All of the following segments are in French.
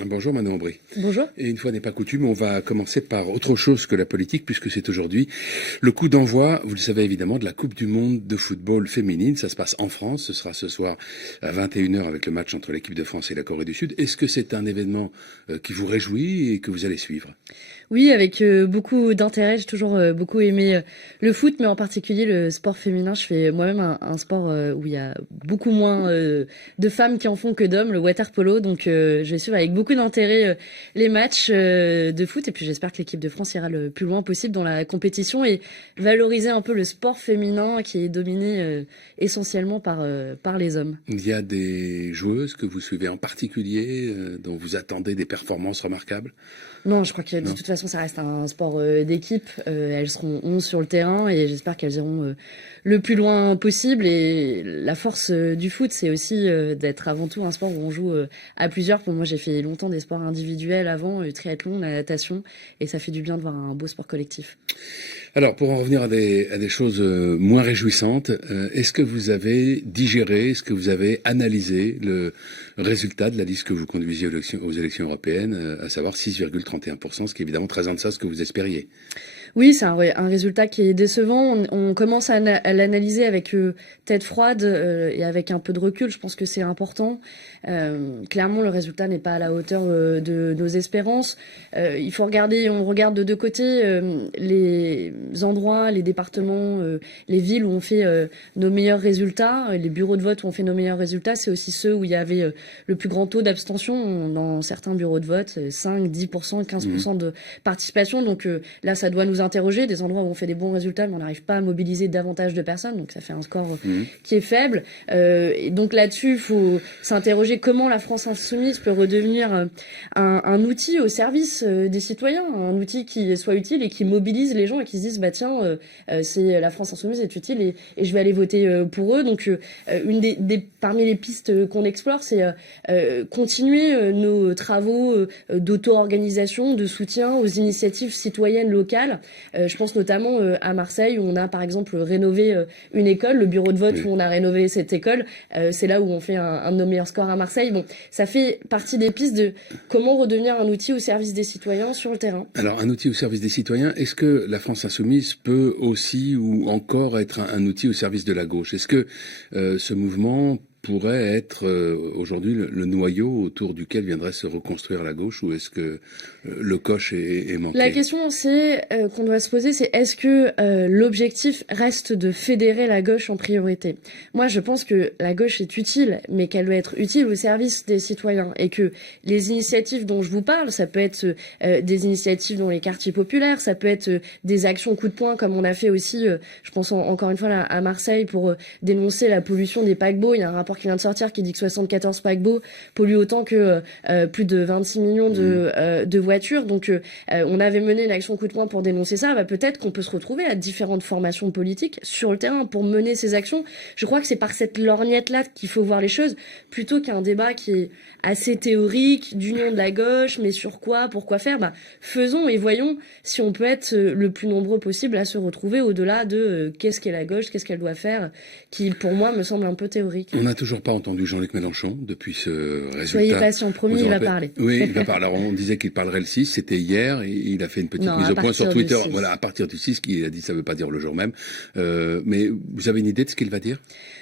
Bonjour Manon Aubry. Bonjour. Et une fois n'est pas coutume, on va commencer par autre chose que la politique, puisque c'est aujourd'hui le coup d'envoi, vous le savez évidemment, de la Coupe du Monde de football féminine. Ça se passe en France, ce sera ce soir à 21h avec le match entre l'équipe de France et la Corée du Sud. Est-ce que c'est un événement qui vous réjouit et que vous allez suivre ? Oui, avec beaucoup d'intérêt. J'ai toujours beaucoup aimé le foot, mais en particulier le sport féminin. Je fais moi-même un sport où il y a beaucoup moins de femmes qui en font que d'hommes, le water polo. Donc je vais suivre avec beaucoup d'intérêt les matchs de foot. Et puis j'espère que l'équipe de France ira le plus loin possible dans la compétition et valoriser un peu le sport féminin qui est dominé essentiellement par les hommes. Il y a des joueuses que vous suivez en particulier, dont vous attendez des performances remarquables ? Non, je crois que de toute façon, ça reste un sport d'équipe. Elles seront 11 sur le terrain et j'espère qu'elles iront le plus loin possible. Et la force du foot, c'est aussi d'être avant tout un sport où on joue à plusieurs. Pour moi, j'ai fait longtemps des sports individuels avant, triathlon, la natation, et ça fait du bien de voir un beau sport collectif. Alors, pour en revenir à des choses moins réjouissantes, est-ce que vous avez digéré, est-ce que vous avez analysé le résultat de la liste que vous conduisiez aux élections européennes, à savoir 6,31%, ce qui est évidemment très en deçà de ce que vous espériez ? Oui, c'est un résultat qui est décevant. On commence à l'analyser avec tête froide et avec un peu de recul. Je pense que c'est important. Clairement, le résultat n'est pas à la hauteur de nos espérances. Il faut regarder, on regarde de deux côtés les endroits, les départements, les villes où on fait nos meilleurs résultats, les bureaux de vote où on fait nos meilleurs résultats. C'est aussi ceux où il y avait le plus grand taux d'abstention. Dans certains bureaux de vote, 5, 10%, 15% de participation. Donc là, ça doit nous interroger, des endroits où on fait des bons résultats mais on n'arrive pas à mobiliser davantage de personnes, donc ça fait un score qui est faible. Et donc là-dessus, il faut s'interroger comment la France insoumise peut redevenir un outil au service des citoyens, un outil qui soit utile et qui mobilise les gens et qui se disent bah tiens, c'est la France insoumise est utile et je vais aller voter pour eux. Donc une parmi les pistes qu'on explore, c'est continuer nos travaux d'auto-organisation, de soutien aux initiatives citoyennes locales. Je pense notamment à Marseille où on a par exemple rénové une école, le bureau de vote où on a rénové cette école. C'est là où on fait un de nos meilleurs scores à Marseille. Bon, ça fait partie des pistes de comment redevenir un outil au service des citoyens sur le terrain. Alors, un outil au service des citoyens, est-ce que la France insoumise peut aussi ou encore être un outil au service de la gauche ? Est-ce que ce mouvement pourrait être aujourd'hui le noyau autour duquel viendrait se reconstruire la gauche, ou est-ce que le coche est manqué ? La question c'est qu'on doit se poser, c'est est-ce que l'objectif reste de fédérer la gauche en priorité ? Moi, je pense que la gauche est utile, mais qu'elle doit être utile au service des citoyens et que les initiatives dont je vous parle, ça peut être des initiatives dans les quartiers populaires, ça peut être des actions coup de poing comme on a fait aussi, je pense encore une fois là, à Marseille pour dénoncer la pollution des paquebots. Il y a un rapport qui vient de sortir qui dit que 74 paquebots polluent autant que plus de 26 millions de voitures. Donc on avait mené une action coup de poing pour dénoncer ça. Bah, peut-être qu'on peut se retrouver à différentes formations politiques sur le terrain pour mener ces actions. Je crois que c'est par cette lorgnette-là qu'il faut voir les choses, plutôt qu'un débat qui est assez théorique, d'union de la gauche, mais sur quoi, pourquoi faire. Bah, faisons et voyons si on peut être le plus nombreux possible à se retrouver au-delà de qu'est-ce qu'est la gauche, qu'est-ce qu'elle doit faire, qui pour moi me semble un peu théorique. On n'a toujours pas entendu Jean-Luc Mélenchon depuis ce résultat. Soyez patient, promis, il va parler. Oui, il va parler. Alors, on disait qu'il parlerait le 6, c'était hier, et il a fait une petite mise au point sur Twitter. Voilà, à partir du 6, qu'il a dit ça veut pas dire le jour même. Mais vous avez une idée de ce qu'il va dire ?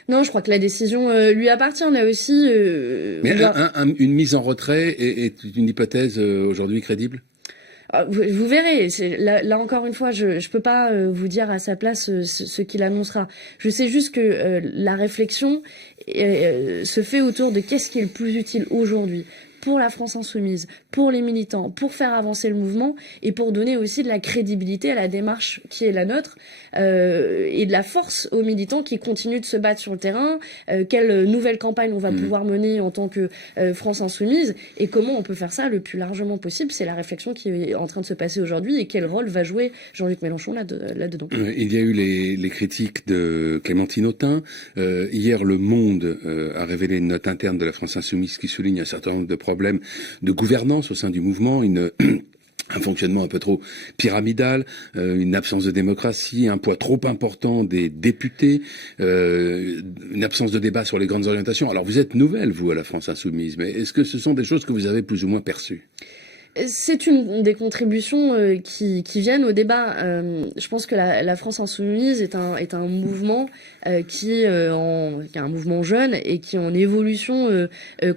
Non, je crois que la décision lui appartie. On a aussi... Mais une mise en retrait est une hypothèse aujourd'hui crédible ? Vous verrez. Là encore une fois, je peux pas vous dire à sa place ce qu'il annoncera. Je sais juste que la réflexion se fait autour de qu'est-ce qui est le plus utile aujourd'hui pour la France insoumise, pour les militants, pour faire avancer le mouvement et pour donner aussi de la crédibilité à la démarche qui est la nôtre et de la force aux militants qui continuent de se battre sur le terrain, quelle nouvelle campagne on va pouvoir mener en tant que France insoumise et comment on peut faire ça le plus largement possible. C'est la réflexion qui est en train de se passer aujourd'hui et quel rôle va jouer Jean-Luc Mélenchon là-dedans. Il y a eu les critiques de Clémentine Autain. Hier, Le Monde a révélé une note interne de la France insoumise qui souligne un certain nombre de problèmes de gouvernance au sein du mouvement, un fonctionnement un peu trop pyramidal, une absence de démocratie, un poids trop important des députés, une absence de débat sur les grandes orientations. Alors vous êtes nouvelle, vous, à la France Insoumise, mais est-ce que ce sont des choses que vous avez plus ou moins perçues? C'est une des contributions qui viennent au débat. Je pense que la France Insoumise est un mouvement qui est un mouvement jeune et qui est en évolution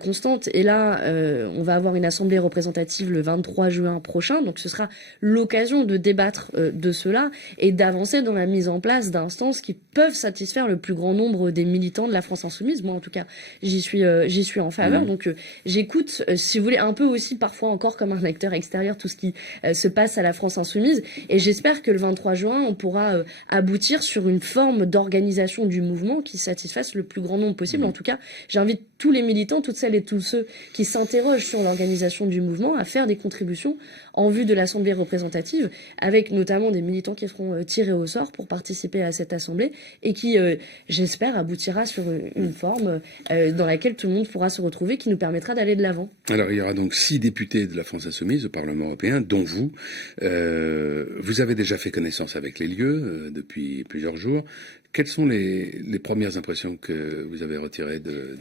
constante. Et là, on va avoir une assemblée représentative le 23 juin prochain, donc ce sera l'occasion de débattre de cela et d'avancer dans la mise en place d'instances qui peuvent satisfaire le plus grand nombre des militants de la France Insoumise. Moi, en tout cas, j'y suis en faveur. Donc, j'écoute, si vous voulez, un peu aussi parfois encore comme un acteur extérieur tout ce qui se passe à la France Insoumise, et j'espère que le 23 juin on pourra aboutir sur une forme d'organisation du mouvement qui satisfasse le plus grand nombre possible. En tout cas, j'invite tous les militants, toutes celles et tous ceux qui s'interrogent sur l'organisation du mouvement à faire des contributions en vue de l'Assemblée représentative, avec notamment des militants qui seront tirés au sort pour participer à cette Assemblée et qui, j'espère, aboutira sur une forme dans laquelle tout le monde pourra se retrouver, qui nous permettra d'aller de l'avant. Alors il y aura donc 6 députés de la France Insoumise au Parlement européen, dont vous. Vous avez déjà fait connaissance avec les lieux depuis plusieurs jours. Quelles sont les premières impressions que vous avez retirées de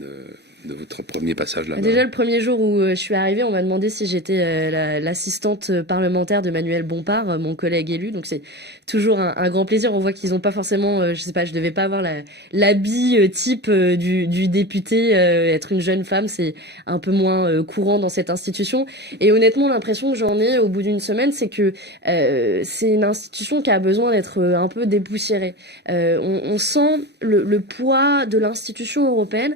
votre premier passage là-bas? Déjà, le premier jour où je suis arrivée, on m'a demandé si j'étais l'assistante parlementaire de Manuel Bompard, mon collègue élu. Donc c'est toujours un grand plaisir. On voit qu'ils n'ont pas forcément, je sais pas, je devais pas avoir l'habit type du député. Être une jeune femme, c'est un peu moins courant dans cette institution. Et honnêtement, l'impression que j'en ai au bout d'une semaine, c'est que c'est une institution qui a besoin d'être un peu dépoussiérée. On sent le poids de l'institution européenne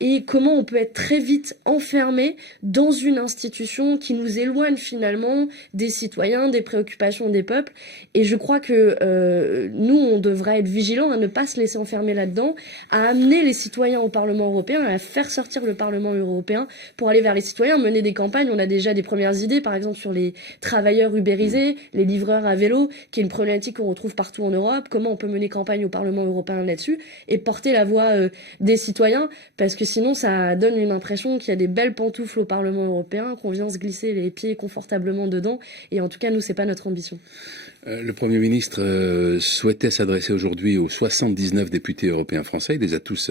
et comment on peut être très vite enfermé dans une institution qui nous éloigne finalement des citoyens, des préoccupations des peuples. Et je crois que nous, on devrait être vigilants à ne pas se laisser enfermer là-dedans, à amener les citoyens au Parlement européen, à faire sortir le Parlement européen pour aller vers les citoyens, mener des campagnes. On a déjà des premières idées, par exemple sur les travailleurs ubérisés, les livreurs à vélo, qui est une problématique qu'on retrouve partout en Europe. Comment on peut mener campagne au Parlement européen là-dessus et porter la voix des citoyens, parce que sinon ça donne une impression qu'il y a des belles pantoufles au Parlement européen, qu'on vient se glisser les pieds confortablement dedans, et en tout cas nous c'est pas notre ambition. Le Premier ministre souhaitait s'adresser aujourd'hui aux 79 députés européens français, il les a tous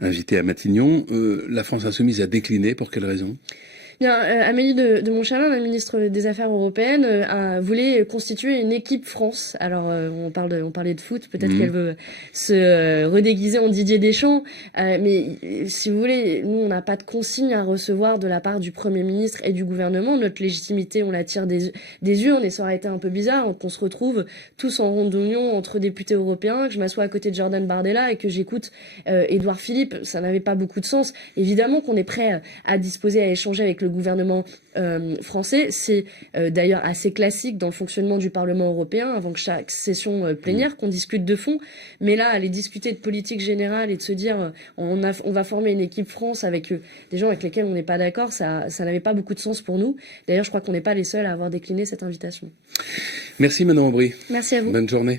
invités à Matignon. La France Insoumise a décliné, pour quelle raison? Bien, Amélie de Montchalin, la ministre des Affaires européennes, voulait constituer une équipe France. Alors, on parlait de foot, peut-être qu'elle veut se redéguiser en Didier Deschamps, mais si vous voulez, nous, on n'a pas de consigne à recevoir de la part du Premier ministre et du gouvernement. Notre légitimité, on la tire des urnes, et ça aurait été un peu bizarre qu'on se retrouve tous en ronde d'union entre députés européens, que je m'assois à côté de Jordan Bardella et que j'écoute Édouard Philippe. Ça n'avait pas beaucoup de sens. Évidemment qu'on est prêt à disposer, à échanger avec le gouvernement français. C'est d'ailleurs assez classique dans le fonctionnement du Parlement européen, avant que chaque session plénière, qu'on discute de fond. Mais là, aller discuter de politique générale et de se dire on va former une équipe France avec des gens avec lesquels on n'est pas d'accord, ça n'avait pas beaucoup de sens pour nous. D'ailleurs, je crois qu'on n'est pas les seuls à avoir décliné cette invitation. Merci Manon Aubry. Merci à vous. Bonne journée.